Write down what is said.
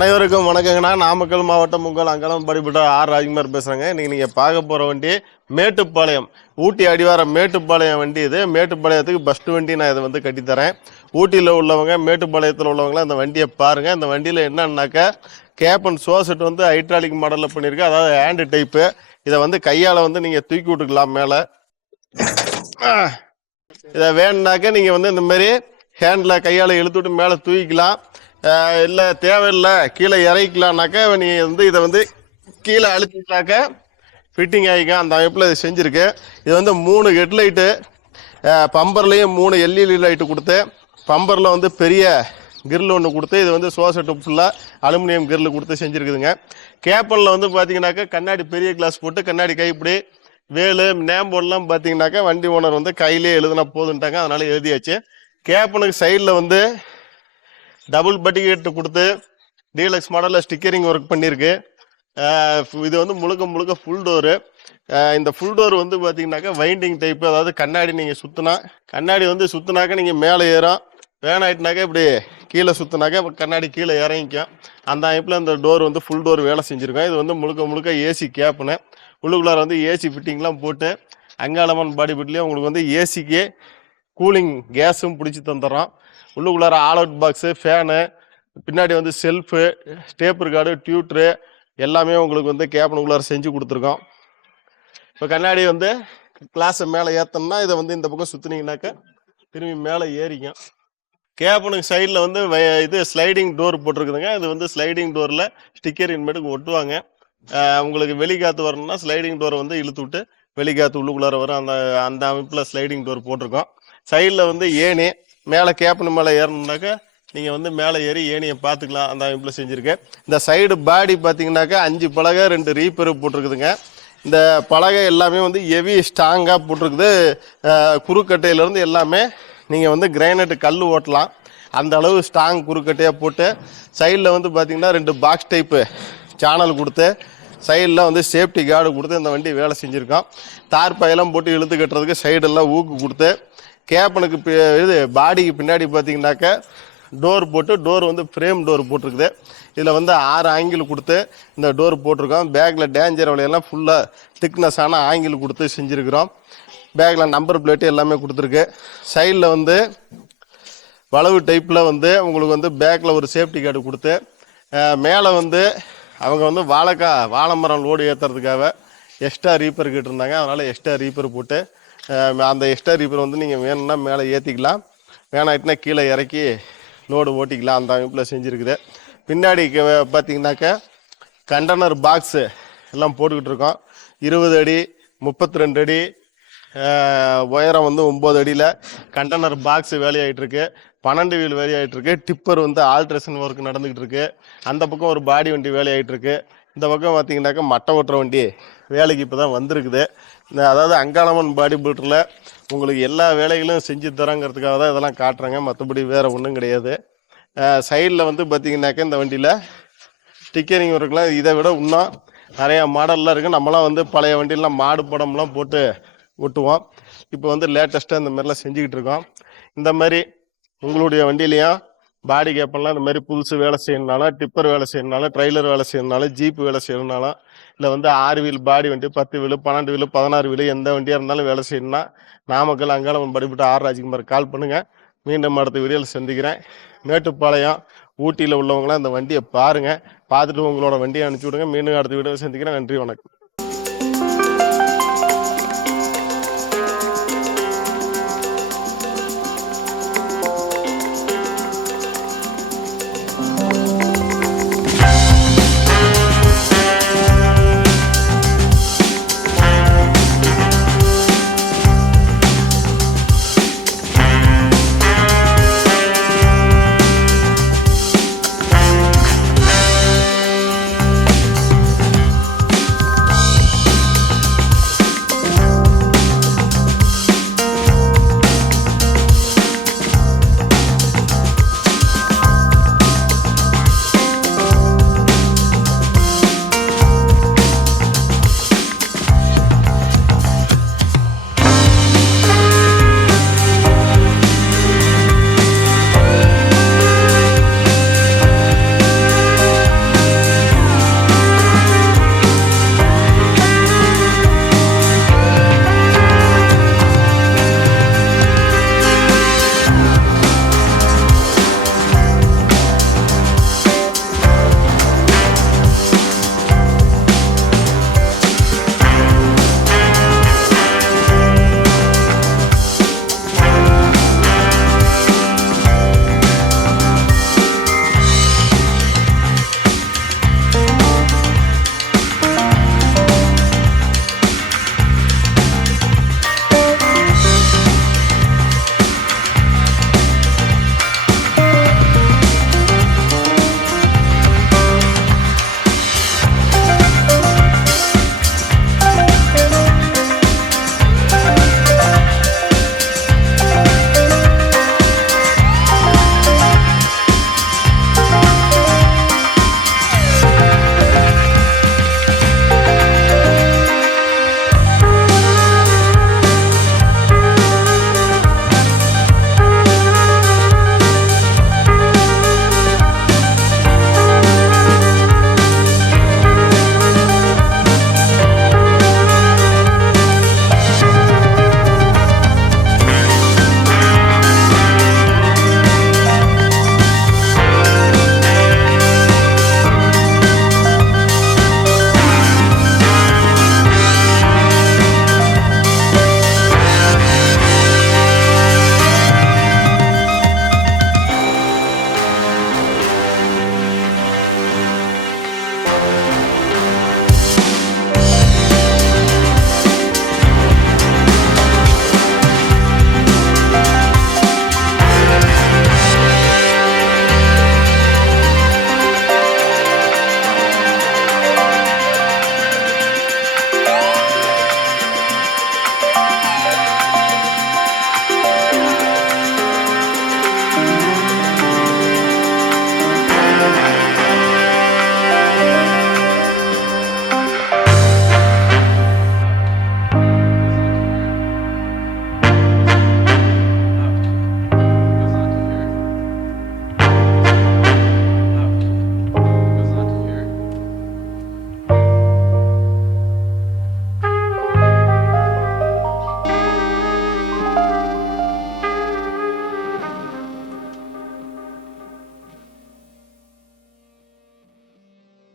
அனைவருக்கும் வணக்கங்கண்ணா. நாமக்கல் மாவட்டம் உங்கள் அங்கலம் படிப்பட்ட ஆர் ராஜ்குமார் பேசுகிறேங்க. இன்றைக்கி நீங்கள் பார்க்க போகிற வண்டி மேட்டுப்பாளையம், ஊட்டி அடிவாரம் மேட்டுப்பாளையம் வண்டி. இது மேட்டுப்பாளையத்துக்கு பஸ்ட் வண்டி நான் இதை வந்து கட்டித்தரேன். ஊட்டியில் உள்ளவங்க, மேட்டுப்பாளையத்தில் உள்ளவங்களாம் இந்த வண்டியை பாருங்கள். இந்த வண்டியில் என்னன்னாக்கா கேப்பன் சோசெட் வந்து ஹைட்ராலிக் மாடலில் பண்ணியிருக்கு, அதாவது ஹேண்டு டைப்பு. இதை வந்து கையால் வந்து நீங்கள் தூக்கி விட்டுக்கலாம் மேலே. இதை வேணுனாக்கா நீங்கள் வந்து இந்த மாதிரி ஹேண்டில் கையால் இழுத்துவிட்டு மேலே தூக்கிக்கலாம். இல்லை தேவையில்லை கீழே இறக்கிக்கலான்னாக்கா நீங்கள் வந்து இதை வந்து கீழே அழுத்திட்டாக்க ஃபிட்டிங் ஆகிக்கும். அந்த அமைப்பில் இது செஞ்சுருக்கு. இது வந்து 3 ஹெட்லைட்டு, பம்பர்லேயும் 3 எல்இடி லைட்டு கொடுத்து, பம்பரில் வந்து பெரிய கிரில் ஒன்று கொடுத்து, இது வந்து சோசெட்டு ஃபுல்லாக அலுமினியம் கிரில் கொடுத்து செஞ்சுருக்குதுங்க. கேப்பனில் வந்து பார்த்தீங்கன்னாக்கா கண்ணாடி பெரிய கிளாஸ் போட்டு கண்ணாடி கைப்பிடி வேலு நேம் போர்டெலாம் பார்த்தீங்கன்னாக்கா வண்டி ஓனர் வந்து கையிலே எழுதுனா போதுன்ட்டாங்க, அதனால எழுதியாச்சு. கேப்பனுக்கு சைடில் வந்து டபுள் பட்டிகேட்டு கொடுத்து டீலக்ஸ் மாடலில் ஸ்டிக்கரிங் ஒர்க் பண்ணியிருக்கு. இது வந்து முழுக்க ஃபுல் டோரு. இந்த ஃபுல் டோர் வந்து பார்த்தீங்கன்னாக்கா வைண்டிங் டைப்பு, அதாவது கண்ணாடி நீங்கள் சுற்றினா கண்ணாடி வந்து சுற்றினாக்கா நீங்கள் மேலே ஏறும், வேணாயிட்டுனாக்கா இப்படி கீழே சுற்றினாக்கா கண்ணாடி கீழே இறங்கிக்கும். அந்த அமைப்பில் இந்த டோர் வந்து ஃபுல் டோர் வேலை செஞ்சுருக்கோம். இது வந்து முழுக்க ஏசி கேப்புன்னு உள்ளுக்குள்ளார வந்து ஏசி ஃபிட்டிங்லாம் போட்டு அங்காளம்மன் பாடி பிட்லேயே உங்களுக்கு வந்து ஏசிக்கு கூலிங் கேஸும் பிடிச்சி தந்துடுறோம். உள்ளுக்குள்ளார ஆல் அவுட் பாக்ஸு, ஃபேனு, பின்னாடி வந்து செல்ஃபு, ஸ்டேப்பர் கார்டு, டியூட்ரு எல்லாமே உங்களுக்கு வந்து கேப்பனுக்குள்ளார செஞ்சு கொடுத்துருக்கோம். இப்போ கண்ணாடி வந்து கிளாஸை மேலே ஏற்றோம்னா இதை வந்து இந்த பக்கம் சுற்றுனீங்கனாக்கா திரும்பி மேலே ஏறிக்கும். கேப்பனுக்கு சைடில் வந்து இது ஸ்லைடிங் டோர் போட்டிருக்குதுங்க. இது வந்து ஸ்லைடிங் டோரில் ஸ்டிக்கர் இன்மேட்டுக்கு ஒட்டுவாங்க. உங்களுக்கு வெளிக்காற்று வரணும்னா ஸ்லைடிங் டோரை வந்து இழுத்து விட்டு வெளிக்காற்று உள்ளுக்குள்ளார வரும். அந்த அமைப்பில் ஸ்லைடிங் டோர் போட்டிருக்கோம். சைடில் வந்து ஏணி, மேலே கேப்பனு மேலே ஏறணும்னாக்கா நீங்கள் வந்து மேலே ஏறி ஏணியை பார்த்துக்கலாம். அந்த அமைப்பில் செஞ்சுருக்கேன். இந்த சைடு பாடி பார்த்தீங்கன்னாக்கா 5 பலகை 2 ரீப்பரு போட்டிருக்குதுங்க. இந்த பலகை எல்லாமே வந்து ஹெவி ஸ்ட்ராங்காக போட்டிருக்குது. குறுக்கட்டையிலேருந்து எல்லாமே நீங்கள் வந்து கிரைனைட்டு கல் ஓட்டலாம், அந்த அளவு ஸ்ட்ராங் குறுக்கட்டையாக போட்டு சைடில் வந்து பார்த்தீங்கன்னா 2 பாக்ஸ் டைப்பு சேனல் கொடுத்து சைடில் வந்து சேஃப்டி கார்டு கொடுத்து இந்த வண்டி வேலை செஞ்சுருக்கோம். தார் பையெல்லாம் போட்டு இழுத்து கட்டுறதுக்கு சைடெல்லாம் ஊக்கு கொடுத்து, கேப்பனுக்கு இது பாடிக்கு பின்னாடி பார்த்தீங்கன்னாக்கா டோர் போட்டு, டோர் வந்து ஃப்ரேம் டோர் போட்டிருக்குது. இதில் வந்து 6 ஆங்கிள் கொடுத்து இந்த டோர் போட்டிருக்கோம். பேக்கில் டேஞ்சர் வலையெல்லாம் ஃபுல்லாக திக்னஸான ஆங்கிள் கொடுத்து செஞ்சுருக்கிறோம். பேக்கில் நம்பர் பிளேட்டு எல்லாமே கொடுத்துருக்கு. சைடில் வந்து வளவு டைப்பில் வந்து உங்களுக்கு வந்து பேக்கில் ஒரு சேஃப்டி கார்டு கொடுத்து, மேலே வந்து அவங்க வந்து வாழை மரம் லோடு ஏற்றுறதுக்காக எக்ஸ்ட்ரா ரீப்பர் கேட்டிருந்தாங்க. அதனால் எக்ஸ்ட்ரா ரீப்பர் போட்டு அந்த எக்ஸ்ட்ரா ரீப்பர் வந்து நீங்கள் வேணும்னா மேலே ஏற்றிக்கலாம், வேணாயிட்டுனா கீழே இறக்கி லோடு ஓட்டிக்கலாம். அந்த அமைப்பில் செஞ்சுருக்குது. பின்னாடி பார்த்தீங்கன்னாக்கா கண்டெய்னர் பாக்ஸு எல்லாம் போட்டுக்கிட்டு இருக்கோம். 20 அடி 32 அடி உயரம் வந்து 9 அடியில் கண்டெய்னர் பாக்ஸு வேலையாகிட்டுருக்கு. 12 வீல் வேலையாகிட்டுருக்கு. டிப்பர் வந்து ஆல்ட்ரேஷன் ஒர்க் நடந்துக்கிட்டு இருக்கு. அந்த பக்கம் ஒரு பாடி வண்டி வேலையாகிட்டுருக்கு. இந்த பக்கம் பார்த்தீங்கன்னாக்கா மட்டை ஓட்டுற வண்டி வேலைக்கு இப்போ தான் வந்திருக்குது. அதாவது அங்காளம்மன் பாடி பில்டரில் உங்களுக்கு எல்லா வேலைகளும் செஞ்சு தரங்கிறதுக்காக தான் இதெல்லாம் காட்டுறாங்க, மற்றபடி வேறு ஒன்றும் கிடையாது. சைடில் வந்து பார்த்தீங்கன்னாக்கா இந்த வண்டியில் ஸ்டிக்கரிங் ஒர்க்லாம் இதை விட இன்னும் நிறையா மாடல்லாம் இருக்குது. நம்மளாம் வந்து பழைய வண்டியெலாம் மாடு படம்லாம் போட்டு ஒட்டுவோம். இப்போ வந்து லேட்டஸ்ட்டாக இந்த மாதிரிலாம் செஞ்சுக்கிட்டு இருக்கோம். இந்த மாதிரி உங்களுடைய வண்டியிலையும் பாடி கேப்பெல்லாம் இந்த மாதிரி புதுசு வேலை செய்யணுனாலும், டிப்பர் வேலை செய்யணுனாலும், ட்ரைலர் வேலை செய்யணுனாலும், ஜீப்பு வேலை செய்யணுனாலும், இல்லை வந்து 6 வீல் பாடி வண்டி, 10 வீலு, 12 வீலு, 16 வீலு எந்த வண்டியாக இருந்தாலும் வேலை செய்யணும்னா நாமக்கல் அங்காளம்மன் படிப்பட்ட ஆர் ராஜ்குமார் கால் பண்ணுங்கள். மீண்டும் அடுத்த வீடியோவில் சந்திக்கிறேன். மேட்டுப்பாளையம், ஊட்டியில் உள்ளவங்களாம் இந்த வண்டியை பாருங்கள், பார்த்துட்டு உங்களோட வண்டியை அனுப்பிச்சி விடுங்க. மீண்டும் அடுத்த வீடியோவில் சந்திக்கிறேன். நன்றி, வணக்கம்.